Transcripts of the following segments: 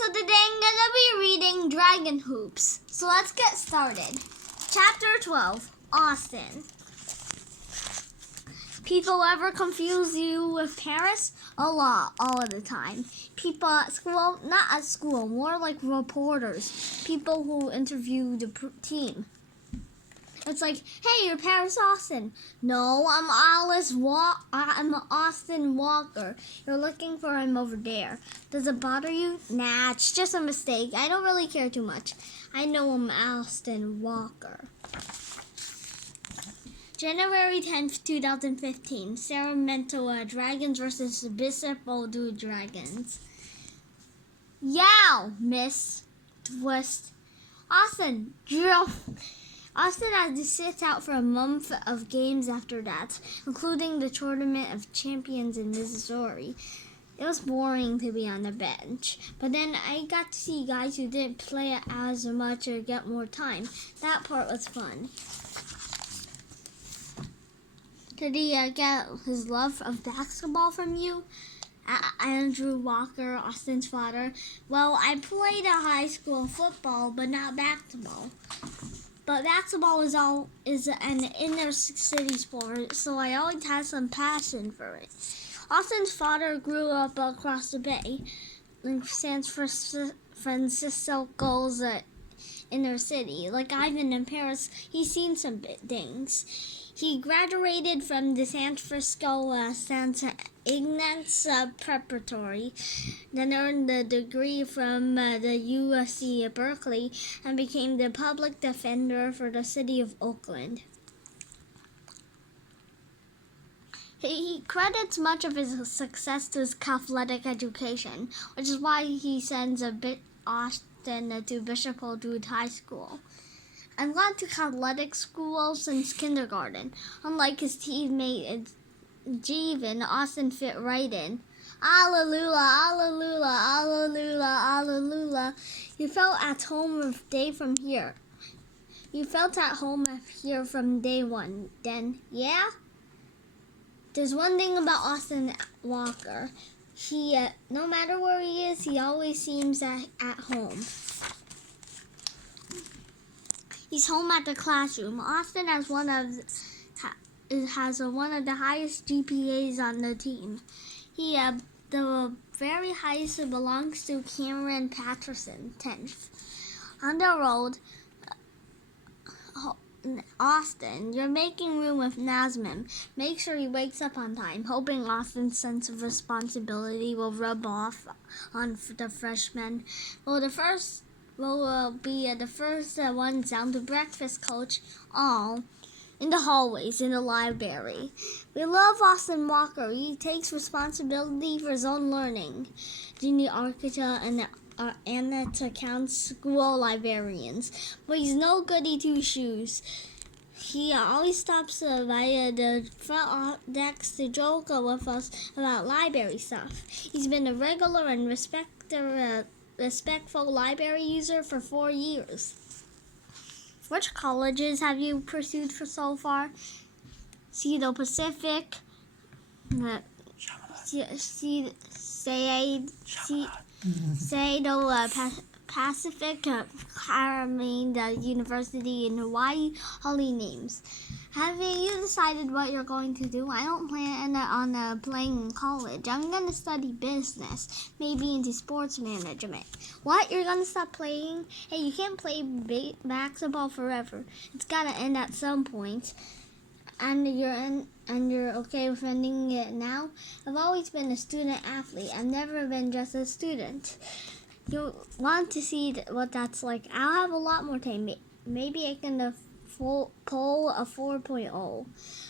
so today I'm gonna be reading Dragon Hoops. So let's get started. Chapter 12, Austin. People ever confuse you with Paris? A lot, all of the time. People at school, not at school, more like reporters. People who interview the team. It's like, hey, you're Paris Austin. No, I'm I'm Austin Walker. You're looking for him over there. Does it bother you? Nah, it's just a mistake. I don't really care too much. I know I'm Austin Walker. January 10th, 2015. Sacramento Dragons versus Bishop Odu Dragons. Yow, Miss Twist. Austin, drill. Austin had to sit out for a month of games after that, including the Tournament of Champions in Missouri. It was boring to be on the bench, but then I got to see guys who didn't play as much or get more time. That part was fun. Did he get his love of basketball from you? Andrew Walker, Austin's father. Well, I played a high school football, but not basketball. But basketball is an inner city sport, so I always had some passion for it. Austin's father grew up across the bay in San Francisco's inner city. Like Ivan in Paris, he's seen some things. He graduated from the San Francisco Santa Ignatz Preparatory, then earned a degree from the USC Berkeley, and became the public defender for the city of Oakland. He credits much of his success to his athletic education, which is why he sends Austin to Bishop Odu High School. I've gone to athletic school since kindergarten. Unlike his teammate Jeevan, Austin fit right in. Alleluia, alleluia, alleluia, alleluia. You felt at home from here. You felt at home here from day one. Then, yeah? There's one thing about Austin Walker. He, no matter where he is, he always seems at home. He's home at the classroom. Austin has one of the highest GPAs on the team. The very highest belongs to Cameron Patterson, 10th. On the road, Austin, you're making room with Nazmin. Make sure he wakes up on time, hoping Austin's sense of responsibility will rub off on the freshmen. We'll be the first ones down to breakfast, Coach. All in the hallways, in the library. We love Austin Walker. He takes responsibility for his own learning. Junior Architect and Annette counts school librarians. But he's no goody two-shoes. He always stops by the front desk to joke with us about library stuff. He's been a regular and respectful library user for 4 years. Which colleges have you pursued for so far? Cedo Pacific, Pacific, Caramine University in Hawaii, Holly names. Have you decided what you're going to do? I don't plan on playing in college. I'm going to study business, maybe into sports management. What? You're going to stop playing? Hey, you can't play basketball forever. It's got to end at some point. And you're okay with ending it now? I've always been a student athlete. I've never been just a student. You want to see what that's like? I'll have a lot more time. Maybe I can pull a 4.0.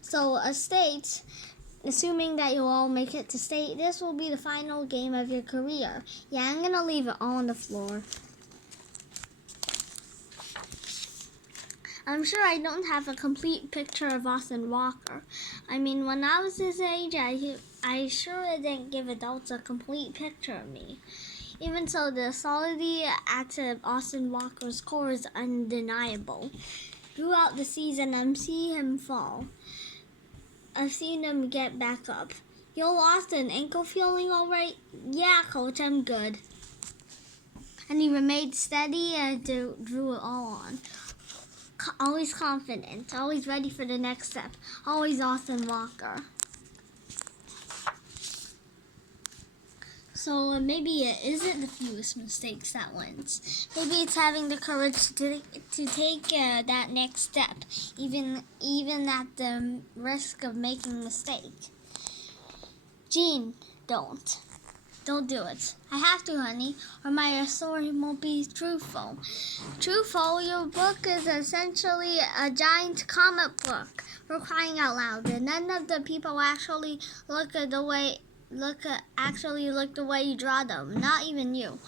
So a state, assuming that you'll all make it to state, this will be the final game of your career. Yeah, I'm going to leave it all on the floor. I'm sure I don't have a complete picture of Austin Walker. I mean, when I was his age, I sure didn't give adults a complete picture of me. Even so, the solidity at Austin Walker's core is undeniable. Throughout the season, I've seen him fall. I've seen him get back up. Yo, Austin, ankle feeling all right? Yeah, Coach, I'm good. and he remained steady and drew it all on. Always confident, always ready for the next step, always Austin Walker. So maybe it isn't the fewest mistakes that wins. Maybe it's having the courage to take that next step, even at the risk of making a mistake. Jean, don't do it. I have to, honey, or my story won't be truthful. Truthful, your book is essentially a giant comic book. For crying out loud, and none of the people actually look the way you draw them. Not even you.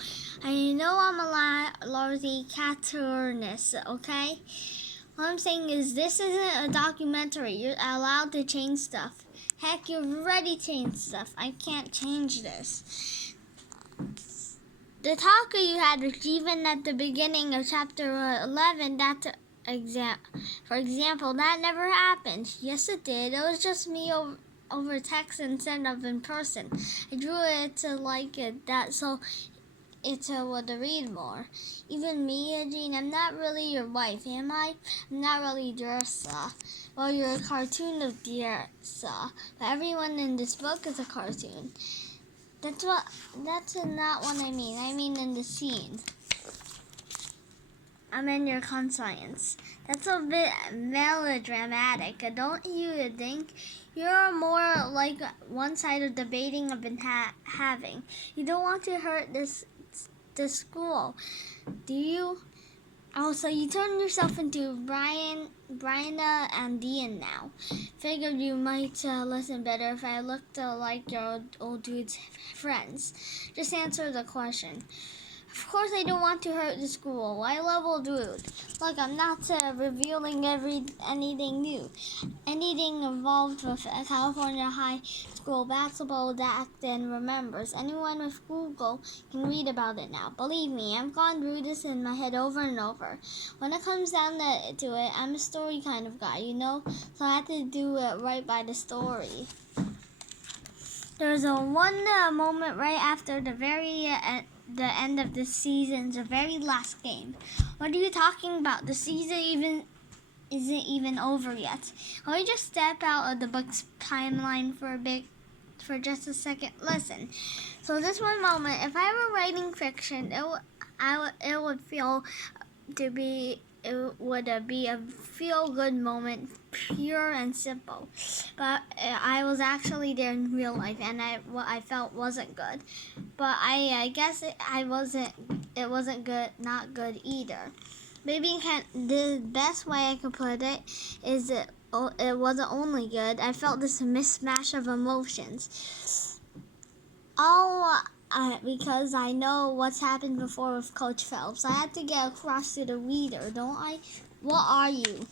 I know I'm a lousy cartoonist, okay? What I'm saying is this isn't a documentary. You're allowed to change stuff. Heck, you've already changed stuff. I can't change this. The talk you had was even at the beginning of chapter 11. For example, that never happened. Yes, it did. It was just me over text instead of in person. I drew it to like it that so it would read more. Even me, Jean, I'm not really your wife, am I? I'm not really Dressa. Well, you're a cartoon of Dressa, but everyone in this book is a cartoon. That's not what I mean. I mean in the scene. I'm in your conscience. That's a bit melodramatic, don't you think? You're more like one side of debating I've been having. You don't want to hurt this school, do you? Oh, so you turned yourself into Brianna and Dean now. Figured you might listen better if I looked like your old dude's friends. Just answer the question. Of course I don't want to hurt the school. I love old dude. Look, I'm not revealing anything new. Anything involved with California high school basketball that Dan remembers. Anyone with Google can read about it now. Believe me, I've gone through this in my head over and over. When it comes down to it, I'm a story kind of guy, you know? So I have to do it right by the story. There's one moment right after the end of the season's very last game. What are you talking about? The season isn't even over yet. Let me just step out of the book's timeline for just a second. Listen. So this one moment, if I were writing fiction, it would be a feel-good moment, pure and simple. But I was actually there in real life, and what I felt wasn't good. But I guess it wasn't good, not good either. Maybe the best way I could put it is it wasn't only good. I felt this mismatch of emotions. Because I know what's happened before with Coach Phelps. I have to get across to the reader, don't I? What are you?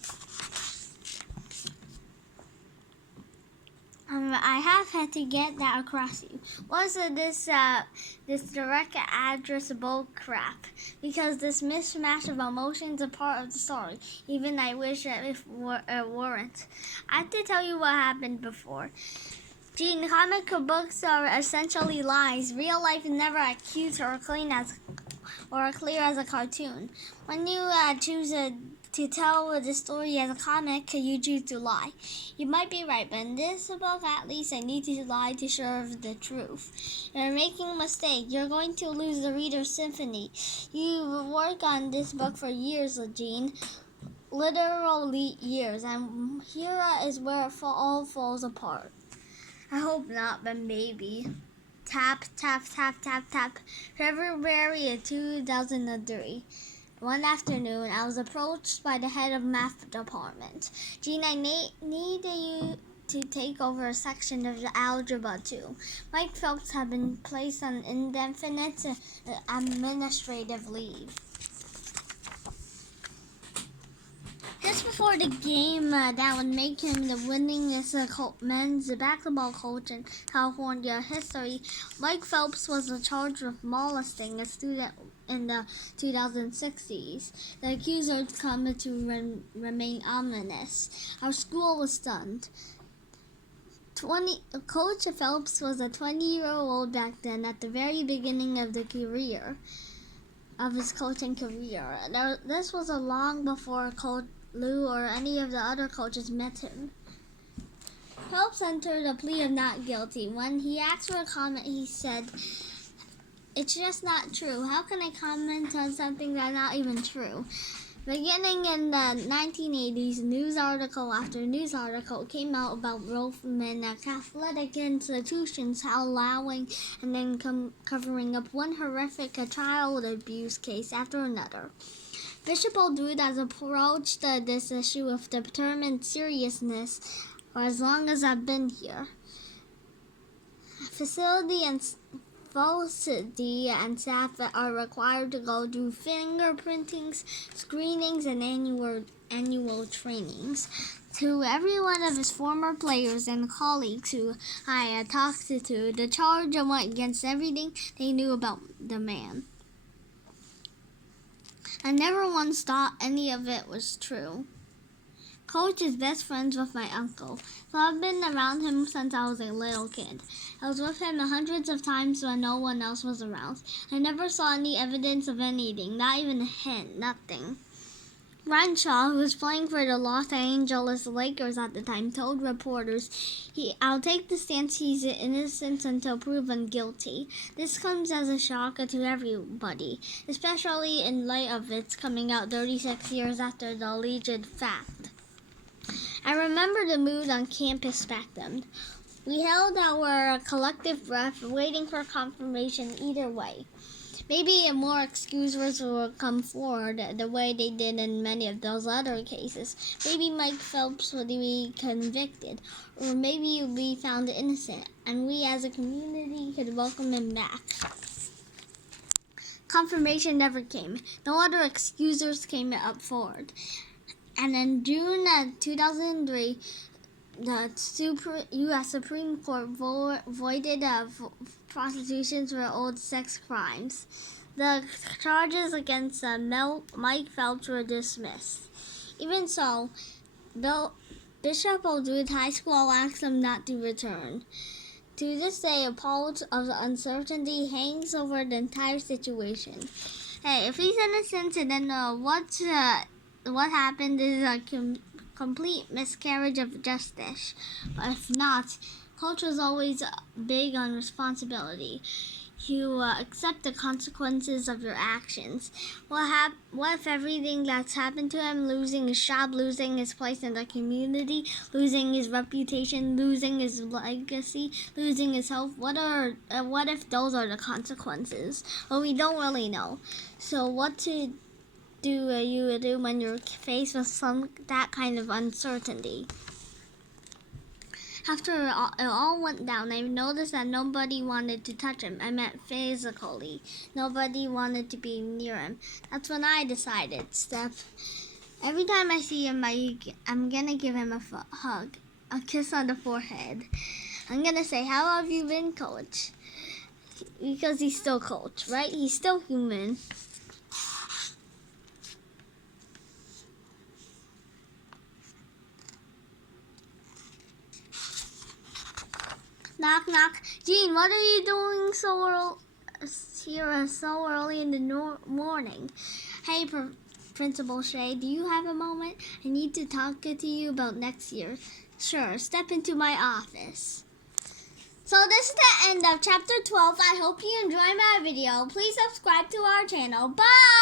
I have had to get that across to you. What's this direct address bull crap? Because this mismatch of emotions is a part of the story. Even I wish it weren't. I have to tell you what happened before. Jean, comic books are essentially lies. Real life is never as cute or clear as a cartoon. When you choose to tell the story as a comic, you choose to lie. You might be right, but in this book, at least, I need to lie to serve the truth. You're making a mistake. You're going to lose the reader's symphony. You work on this book for years, Jean. Literally years. And here is where it all falls apart. I hope not, but maybe. Tap, tap, tap, tap, tap. February of 2003. One afternoon, I was approached by the head of math department. Jean, I need you to take over a section of the Algebra 2. Mike Phelps had been placed on indefinite administrative leave. Just before the game that would make him the winningest men's basketball coach in California history, Mike Phelps was charged with molesting a student in the 2060s. The accusers come to remain ominous. Our school was stunned. Coach Phelps was a 20-year-old back then at the very beginning of the career. of his coaching career. This was long before Coach Lou or any of the other coaches met him. Phelps entered a plea of not guilty. When he asked for a comment, he said, "It's just not true. How can I comment on something that's not even true?" Beginning in the 1980s, news article after news article came out about Roman Catholic institutions allowing and then covering up one horrific child abuse case after another. Bishop O'Dood has approached this issue with determined seriousness for as long as I've been here. Facility and staff are required to go through fingerprintings, screenings, and annual trainings. To every one of his former players and colleagues who I talked to, the charge went against everything they knew about the man. I never once thought any of it was true. Coach is best friends with my uncle, so I've been around him since I was a little kid. I was with him hundreds of times when no one else was around. I never saw any evidence of anything, not even a hint, nothing. Ryan Shaw, who was playing for the Los Angeles Lakers at the time, told reporters, "I'll take the stance he's innocent until proven guilty." This comes as a shock to everybody, especially in light of its coming out 36 years after the alleged fact. I remember the mood on campus back then. We held our collective breath, waiting for confirmation either way. Maybe more accusers will come forward the way they did in many of those other cases. Maybe Mike Phelps would be convicted, or maybe he would be found innocent, and we as a community could welcome him back. Confirmation never came. No other accusers came up forward. And in June 2003, the U.S. Supreme Court voided prosecutions for old sex crimes. The charges against Mike Phelps were dismissed. Even so, Bishop O'Dood High School asked him not to return. To this day, a pall of uncertainty hangs over the entire situation. Hey, if he's innocent, then what happened is a complete miscarriage of justice. But if not, Coach was always big on responsibility. You accept the consequences of your actions. What if everything that's happened to him, losing his job, losing his place in the community, losing his reputation, losing his legacy, losing his health, what if those are the consequences? Well, we don't really know. So what do you do when you're faced with that kind of uncertainty? After it all went down, I noticed that nobody wanted to touch him. I meant physically. Nobody wanted to be near him. That's when I decided, Steph, every time I see him, I'm going to give him a hug, a kiss on the forehead. I'm going to say, "How have you been, Coach?" Because he's still Coach, right? He's still human. Knock, knock. Gene, what are you doing here so early in the morning? Hey, Principal Shay, do you have a moment? I need to talk to you about next year. Sure, step into my office. So this is the end of Chapter 12. I hope you enjoyed my video. Please subscribe to our channel. Bye!